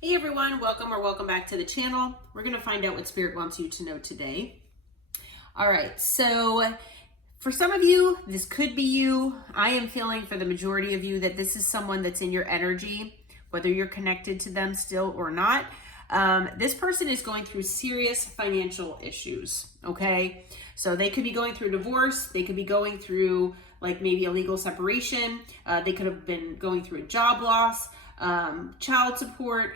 Hey everyone, welcome back to the channel. We're going to find out what Spirit wants you to know today. All right, so for some of you, this could be you. I am feeling for the majority of you that this is someone that's in your energy, whether you're connected to them still or not. This person is going through serious financial issues, okay? So they could be going through divorce. They could be going through like maybe a legal separation. They could have been going through a job loss, child support.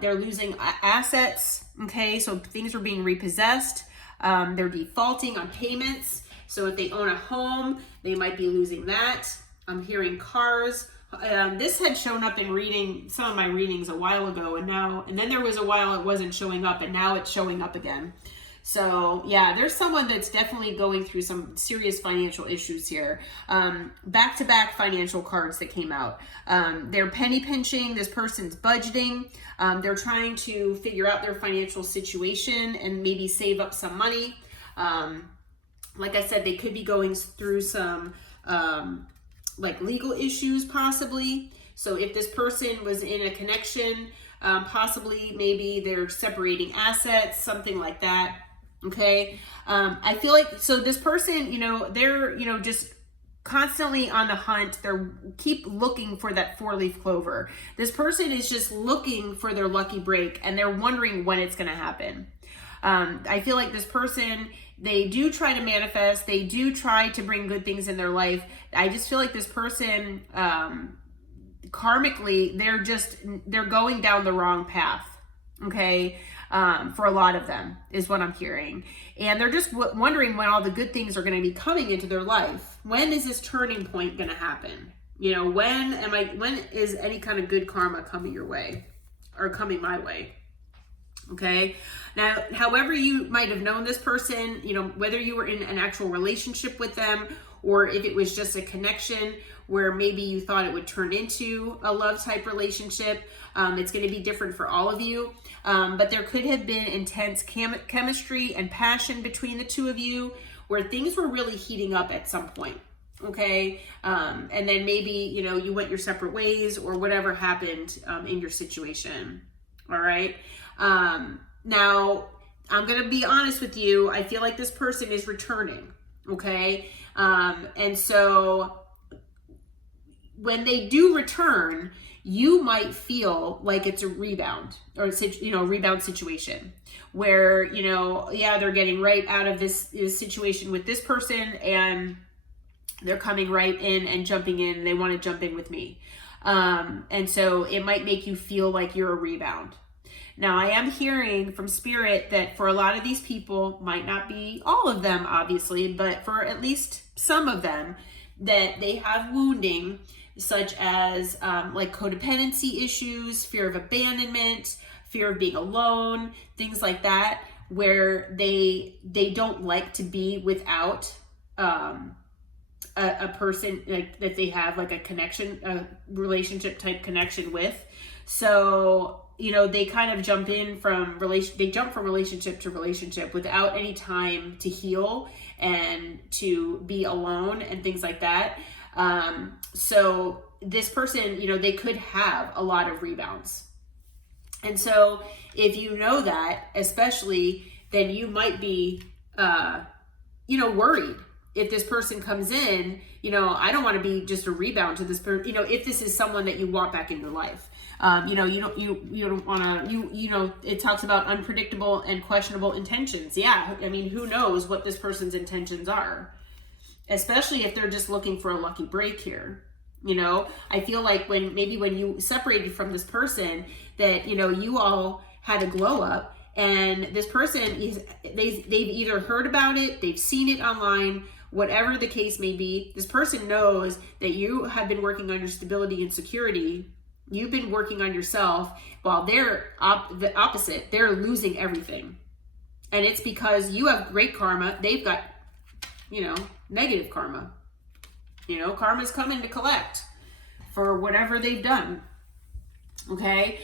They're losing assets, okay? So things are being repossessed. They're defaulting on payments. So if they own a home, they might be losing that. I'm hearing cars. This had shown up in some of my readings a while ago, and then there was a while it wasn't showing up, and now it's showing up again. So yeah, there's someone that's definitely going through some serious financial issues here. Back-to-back financial cards that came out. They're penny pinching. This person's budgeting. They're trying to figure out their financial situation and maybe save up some money. Like I said, they could be going through some like legal issues possibly. So if this person was in a connection, possibly maybe they're separating assets, something like that. Okay. I feel like, so this person, they're, just constantly on the hunt. They're keep looking for that 4-leaf clover. This person is just looking for their lucky break and they're wondering when it's going to happen. I feel like this person, they do try to manifest. They do try to bring good things in their life. I just feel like this person, karmically, they're going down the wrong path. Okay. For a lot of them is what I'm hearing. And they're just wondering when all the good things are going to be coming into their life. When is this turning point going to happen? When is any kind of good karma coming your way or coming my way? Okay. Now, however you might have known this person, whether you were in an actual relationship with them or if it was just a connection where maybe you thought it would turn into a love type relationship, it's going to be different for all of you. But there could have been intense chemistry and passion between the two of you where things were really heating up at some point. Okay. And then maybe, you went your separate ways or whatever happened in your situation. All right. Now I'm going to be honest with you. I feel like this person is returning. Okay. And so when they do return, you might feel like it's a rebound or, rebound situation where, they're getting right out of this situation with this person and they're coming right in and jumping in. They want to jump in with me. And so it might make you feel like you're a rebound. Now, I am hearing from Spirit that for a lot of these people, might not be all of them, obviously, but for at least some of them, that they have wounding, such as like codependency issues, fear of abandonment, fear of being alone, things like that, where they don't like to be without a person like that they have like a connection, a relationship type connection with. So they kind of jump from relationship to relationship without any time to heal and to be alone and things like that. So this person, they could have a lot of rebounds. And so if you know that, especially, then you might be, worried. If this person comes in, I don't want to be just a rebound to this person, if this is someone that you want back in your life. You don't want to, it talks about unpredictable and questionable intentions. Yeah. I mean, who knows what this person's intentions are, especially if they're just looking for a lucky break here. I feel like when you separated from this person that, you all had a glow up and this person they've either heard about it, they've seen it online, whatever the case may be. This person knows that you have been working on your stability and security. You've been working on yourself while they're the opposite. They're losing everything. And it's because you have great karma. They've got, negative karma. Karma's coming to collect for whatever they've done. Okay.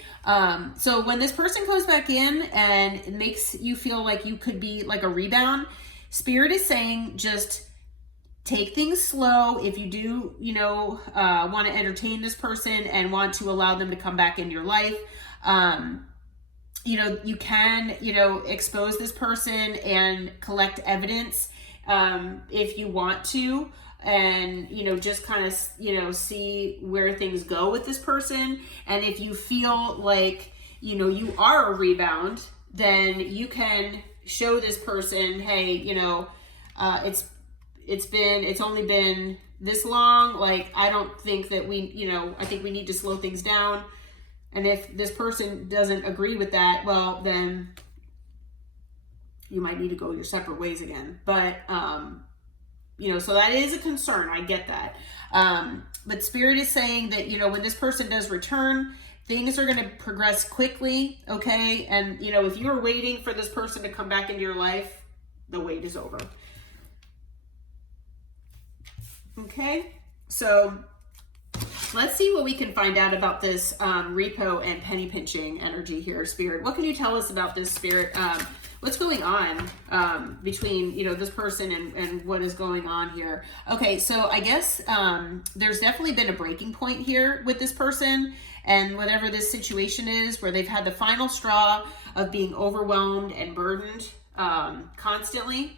So when this person goes back in and it makes you feel like you could be like a rebound, Spirit is saying just take things slow. If you do, want to entertain this person and want to allow them to come back in your life, You know, you can, you know, expose this person and collect evidence if you want to, and, you know, just kind of, you know, see where things go with this person. And if you feel like, you know, you are a rebound, then you can show this person, hey, you know, it's only been this long. Like, I don't think that we, you know, I think we need to slow things down. And if this person doesn't agree with that, well, then you might need to go your separate ways again. But, you know, so that is a concern. I get that. But Spirit is saying that, you know, when this person does return, things are going to progress quickly. Okay. And, you know, if you're waiting for this person to come back into your life, the wait is over. Okay. So let's see what we can find out about this repo and penny pinching energy here, Spirit. What can you tell us about this, Spirit? What's going on between, you know, this person and what is going on here? Okay, so I guess there's definitely been a breaking point here with this person, and whatever this situation is, where they've had the final straw of being overwhelmed and burdened constantly.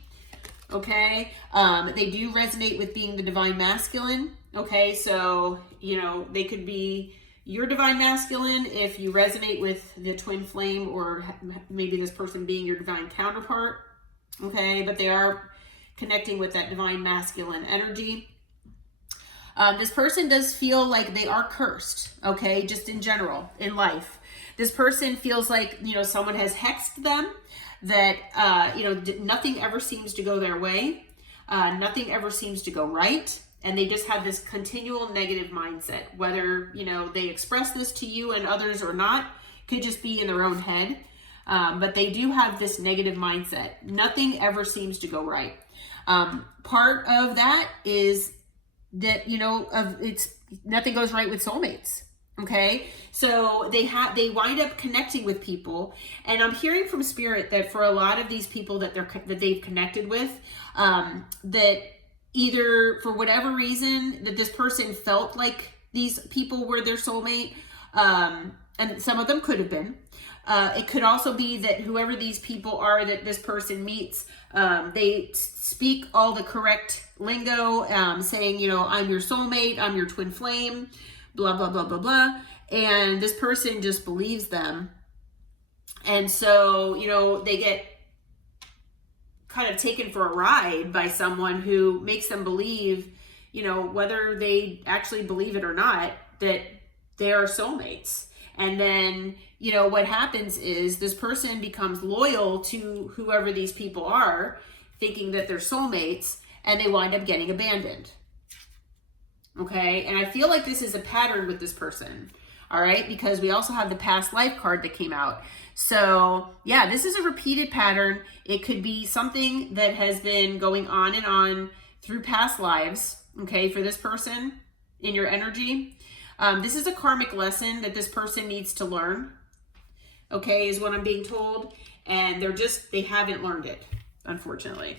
Okay, they do resonate with being the divine masculine. Okay, so, you know, they could be your divine masculine if you resonate with the twin flame, or maybe this person being your divine counterpart. Okay, but they are connecting with that divine masculine energy. This person does feel like they are cursed. Okay, just in general in life, this person feels like, you know, someone has hexed them, that you know, nothing ever seems to go their way, nothing ever seems to go right. And they just have this continual negative mindset, whether, you know, they express this to you and others or not, could just be in their own head. But they do have this negative mindset. Nothing ever seems to go right. Part of that is that, you know, nothing goes right with soulmates. Okay, so they wind up connecting with people, and I'm hearing from Spirit that for a lot of these people that they've connected with, that either for whatever reason that this person felt like these people were their soulmate, and some of them could have been. It could also be that whoever these people are that this person meets, they speak all the correct lingo, saying, you know, I'm your soulmate, I'm your twin flame, blah, blah, blah, blah, blah. And this person just believes them. And so, you know, they get kind of taken for a ride by someone who makes them believe, you know, whether they actually believe it or not, that they are soulmates. And then, you know, what happens is this person becomes loyal to whoever these people are, thinking that they're soulmates, and they wind up getting abandoned. Okay, and I feel like this is a pattern with this person. All right, because we also have the past life card that came out. So yeah, this is a repeated pattern. It could be something that has been going on and on through past lives, okay, for this person in your energy. This is a karmic lesson that this person needs to learn, okay, is what I'm being told. And they haven't learned it, unfortunately.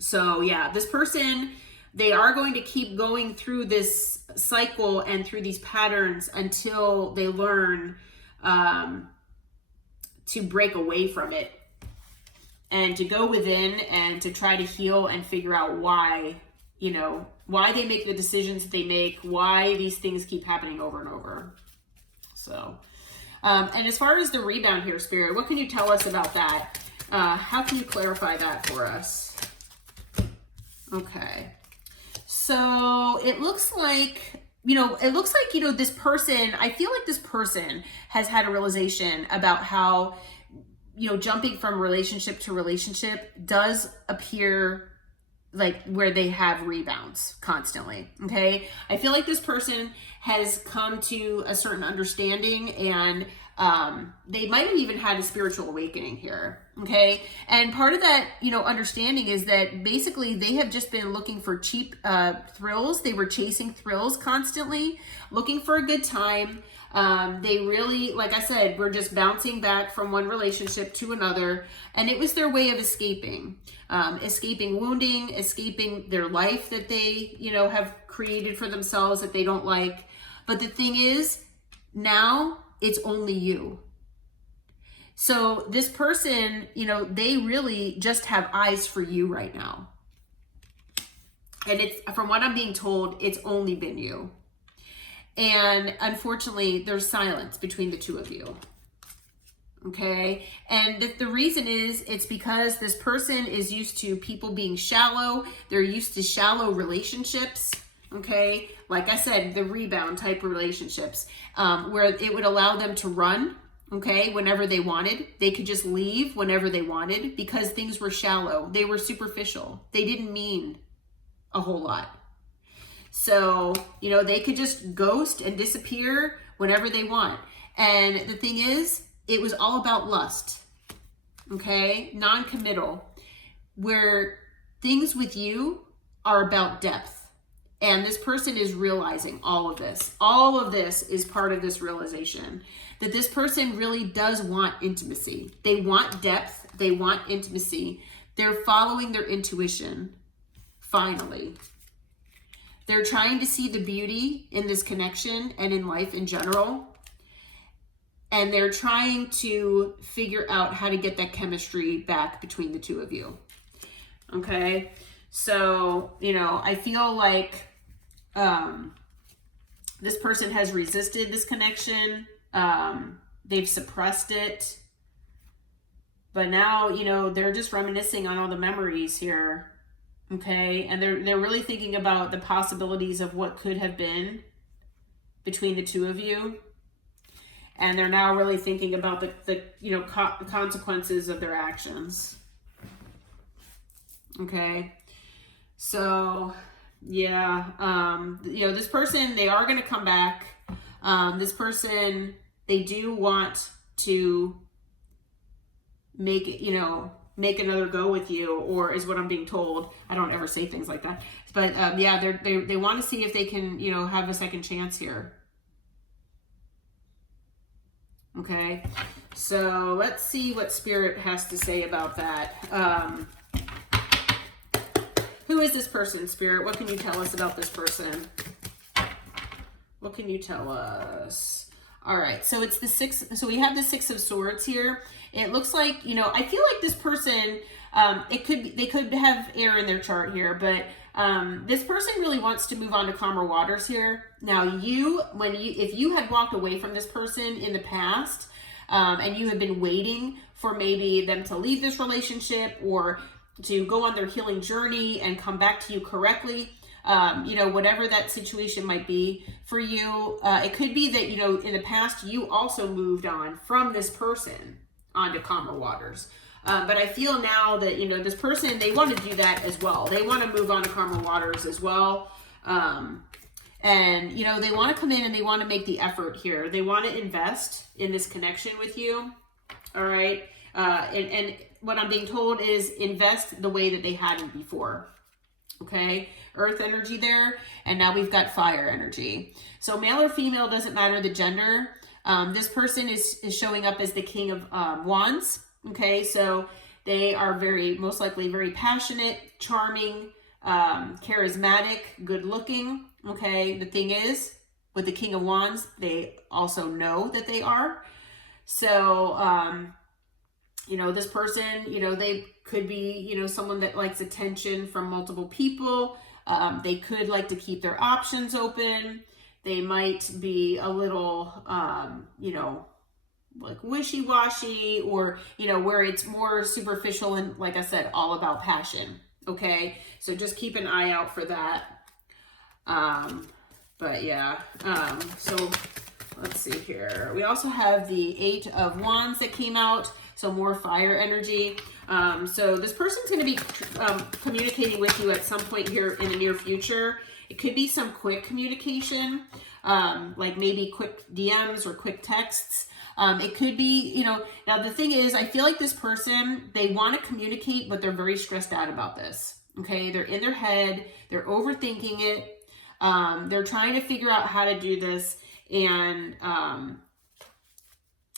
So yeah, this person, they are going to keep going through this cycle and through these patterns until they learn to break away from it and to go within and to try to heal and figure out why, you know, why they make the decisions that they make, why these things keep happening over and over. So, and as far as the rebound here, Spirit, what can you tell us about that? How can you clarify that for us? Okay. So it looks like, you know, this person, I feel like this person has had a realization about how, you know, jumping from relationship to relationship does appear like where they have rebounds constantly. Okay. I feel like this person has come to a certain understanding, and they might have even had a spiritual awakening here. Okay. And part of that, you know, understanding is that basically they have just been looking for cheap thrills. They were chasing thrills constantly, looking for a good time. They really, like I said, were just bouncing back from one relationship to another. And it was their way of escaping, escaping wounding, escaping their life that they, you know, have created for themselves that they don't like. But the thing is, now it's only you. So this person, you know, they really just have eyes for you right now. And it's, from what I'm being told, it's only been you. And unfortunately, there's silence between the two of you. Okay. And the reason is, it's because this person is used to people being shallow. They're used to shallow relationships. Okay. Like I said, the rebound type relationships, where it would allow them to run. Okay. Whenever they wanted, they could just leave whenever they wanted because things were shallow. They were superficial. They didn't mean a whole lot. So, you know, they could just ghost and disappear whenever they want. And the thing is, it was all about lust, okay? Non-committal, where things with you are about depth. And this person is realizing all of this. All of this is part of this realization that this person really does want intimacy. They want depth. They want intimacy. They're following their intuition, finally. They're trying to see the beauty in this connection and in life in general. And they're trying to figure out how to get that chemistry back between the two of you. Okay. So, you know, I feel like this person has resisted this connection. They've suppressed it. But now, you know, they're just reminiscing on all the memories here. Okay. And they're really thinking about the possibilities of what could have been between the two of you. And they're now really thinking about the you know, consequences of their actions. Okay. So, yeah. You know, this person, they are going to come back. This person, they do want to make it, you know, make another go with you, or is what I'm being told. I don't ever say things like that. But, yeah, they want to see if they can, you know, have a second chance here. Okay, so let's see what Spirit has to say about that. Who is this person, Spirit? What can you tell us about this person? What can you tell us? All right, so it's the six. So we have the Six of Swords here. It looks like, you know, I feel like this person, they could have air in their chart here, but this person really wants to move on to calmer waters here. Now, if you had walked away from this person in the past, and you had been waiting for maybe them to leave this relationship or to go on their healing journey and come back to you correctly, you know, whatever that situation might be for you, it could be that, you know, in the past, you also moved on from this person onto calmer waters. But I feel now that, you know, this person, they want to do that as well. They want to move on to calmer waters as well. And, you know, they want to come in and they want to make the effort here. They want to invest in this connection with you. All right. And what I'm being told is invest the way that they hadn't before. Okay. Earth energy there. And now we've got fire energy. So male or female, doesn't matter the gender. This person is showing up as the King of Wands. Okay, so they are most likely very passionate, charming, charismatic, good looking. Okay, the thing is, with the King of Wands, they also know that they are. So, you know, this person, you know, they could be, you know, someone that likes attention from multiple people. They could like to keep their options open. They might be a little, you know, like wishy-washy, or, you know, where it's more superficial and, like I said, all about passion. Okay, so just keep an eye out for that. But yeah, so let's see here. We also have the Eight of Wands that came out, so more fire energy. So this person's going to be communicating with you at some point here in the near future. It could be some quick communication, like maybe quick DMs or quick texts. It could be, you know, now the thing is, I feel like this person, they want to communicate, but they're very stressed out about this. Okay. They're in their head. They're overthinking it. They're trying to figure out how to do this. And,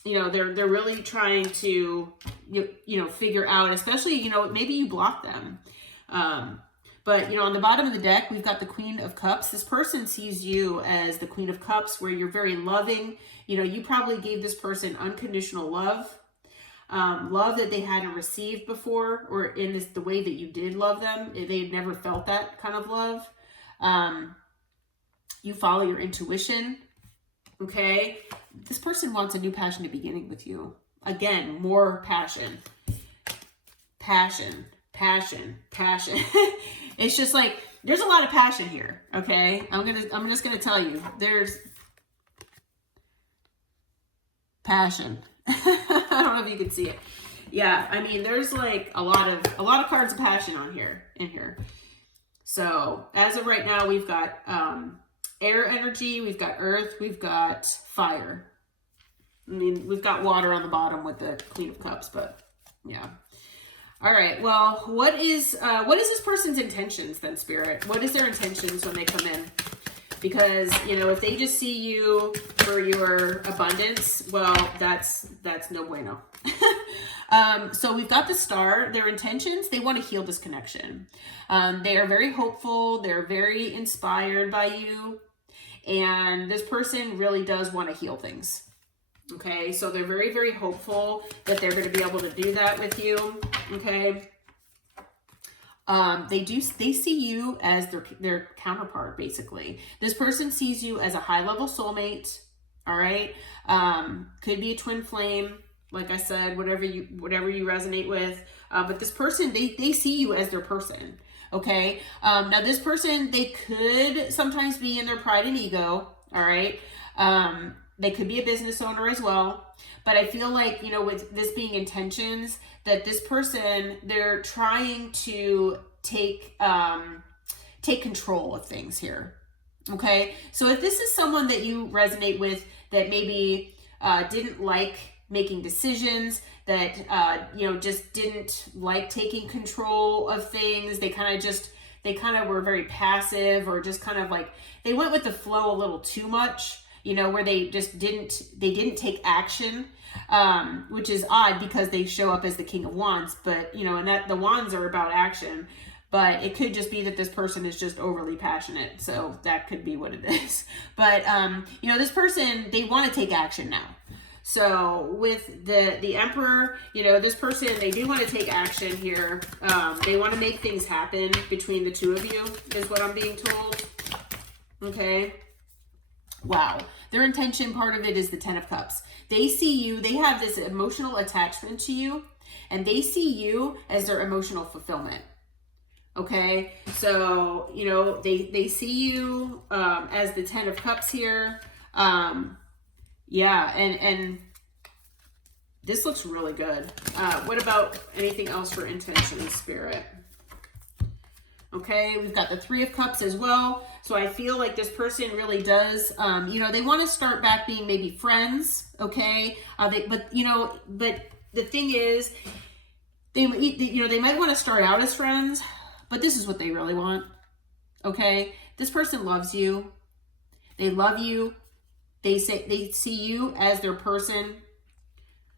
you know, they're really trying to, you know, figure out, especially, you know, maybe you block them. But, you know, on the bottom of the deck, we've got the Queen of Cups. This person sees you as the Queen of Cups, where you're very loving. You know, you probably gave this person unconditional love. Love that they hadn't received before, or in the way that you did love them. They've never felt that kind of love. You follow your intuition. Okay. This person wants a new passionate beginning with you. Again, more passion. Passion. It's just like, there's a lot of passion here. Okay. I'm just going to tell you, there's passion. I don't know if you can see it. Yeah. I mean, there's like a lot of cards of passion in here. So as of right now, we've got, air energy, we've got earth, we've got fire. I mean, we've got water on the bottom with the Queen of Cups, but yeah. All right. Well, what is this person's intentions then, Spirit? What is their intentions when they come in? Because, you know, if they just see you for your abundance, well, that's no bueno. So we've got the Star. Their intentions, they want to heal this connection. They are very hopeful. They're very inspired by you. And this person really does want to heal things. Okay, so they're very, very hopeful that they're going to be able to do that with you. Okay. They see you as their counterpart, basically. This person sees you as a high-level soulmate. All right. Could be a twin flame, like I said, whatever you resonate with. But this person, they see you as their person. Okay. Now this person, they could sometimes be in their pride and ego. All right. They could be a business owner as well. But I feel like, you know, with this being intentions, that this person, they're trying to take control of things here. Okay. So if this is someone that you resonate with that maybe didn't like making decisions, that, you know, just didn't like taking control of things, they kind of were very passive, or just kind of like, they went with the flow a little too much, you know, where they didn't take action, which is odd because they show up as the King of Wands, but, you know, and that the wands are about action, but it could just be that this person is just overly passionate. So that could be what it is. But, you know, this person, they want to take action now. So with the Emperor, you know, this person, they do want to take action here. They want to make things happen between the two of you, is what I'm being told. Okay. Wow. Their intention, part of it is the Ten of Cups. They see you, they have this emotional attachment to you, and they see you as their emotional fulfillment. Okay. So, you know, they see you as the Ten of Cups here. Yeah, and this looks really good. What about anything else for intentions, Spirit? Okay, we've got the Three of Cups as well. So I feel like this person really does, you know, they want to start back being maybe friends, okay? But the thing is, they might want to start out as friends, but this is what they really want, okay? This person loves you. They love you. They see you as their person,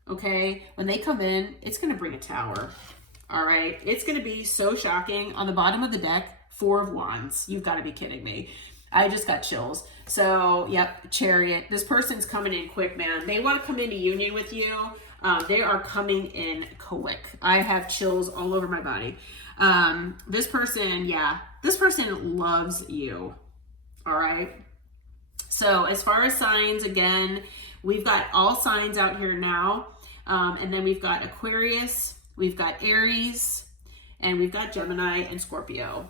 okay? When they come in, it's going to bring a tower, all right? It's going to be so shocking. On the bottom of the deck, Four of Wands. You've got to be kidding me. I just got chills. So, yep, Chariot. This person's coming in quick, man. They want to come into union with you. They are coming in quick. I have chills all over my body. This person loves you, all right? So as far as signs, again, we've got all signs out here now. And then we've got Aquarius, we've got Aries, and we've got Gemini and Scorpio.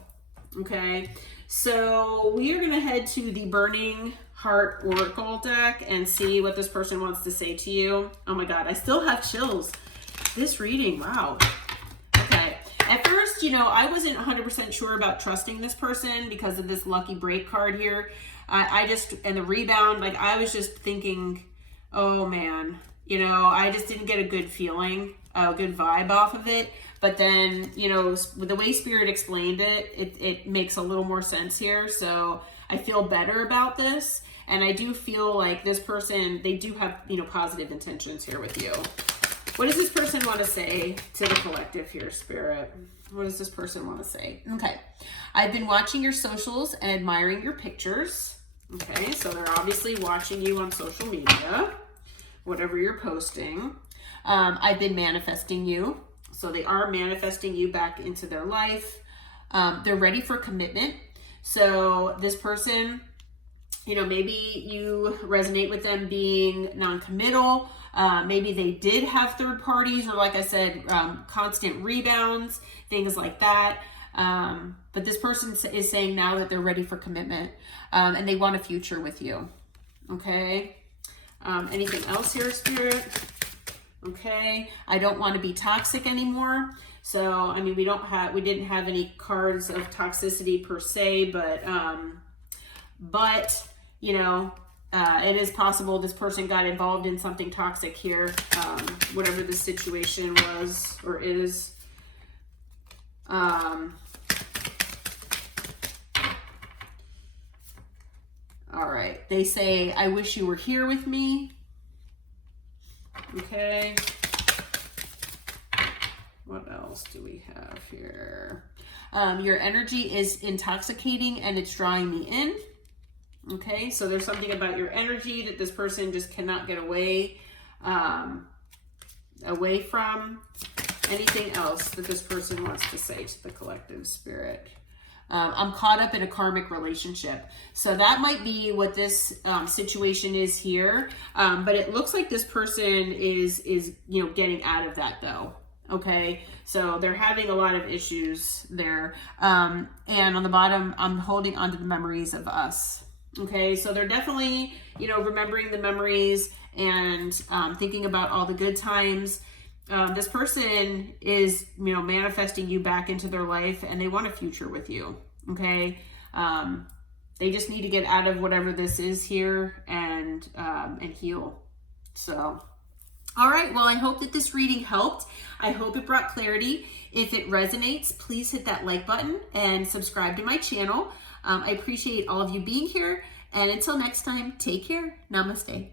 Okay. So we are going to head to the Burning Heart Oracle deck and see what this person wants to say to you. Oh my God, I still have chills. This reading, wow. Okay. At first, you know, I wasn't 100% sure about trusting this person because of this lucky break card here. And the rebound, like I was just thinking, oh man, you know, I just didn't get a good feeling, a good vibe off of it. But then, you know, with the way Spirit explained it, it makes a little more sense here. So I feel better about this. And I do feel like this person, they do have, you know, positive intentions here with you. What does this person want to say to the collective here, Spirit? What does this person want to say? Okay. I've been watching your socials and admiring your pictures. Okay, so they're obviously watching you on social media, whatever you're posting. I've been manifesting you. So they are manifesting you back into their life. They're ready for commitment. So this person, you know, maybe you resonate with them being non-committal. Maybe they did have third parties, or like I said, constant rebounds, things like that. But this person is saying now that they're ready for commitment, and they want a future with you. Okay. Anything else here, Spirit? Okay. I don't want to be toxic anymore. So, I mean, we didn't have any cards of toxicity per se, but you know, it is possible this person got involved in something toxic here, whatever the situation was or is. All right. They say, I wish you were here with me. Okay. What else do we have here? Your energy is intoxicating and it's drawing me in. Okay, so there's something about your energy that this person just cannot get away from. Anything else that this person wants to say to the collective, Spirit? I'm caught up in a karmic relationship. So that might be what this situation is here. But it looks like this person is you know, getting out of that though. Okay, so they're having a lot of issues there. And on the bottom, I'm holding on to the memories of us. Okay, so they're definitely, you know, remembering the memories and thinking about all the good times. This person is, you know, manifesting you back into their life and they want a future with you. Okay, they just need to get out of whatever this is here and heal. So, all right, well, I hope that this reading helped. I hope it brought clarity. If it resonates, please hit that like button and subscribe to my channel. I appreciate all of you being here. And until next time, take care. Namaste.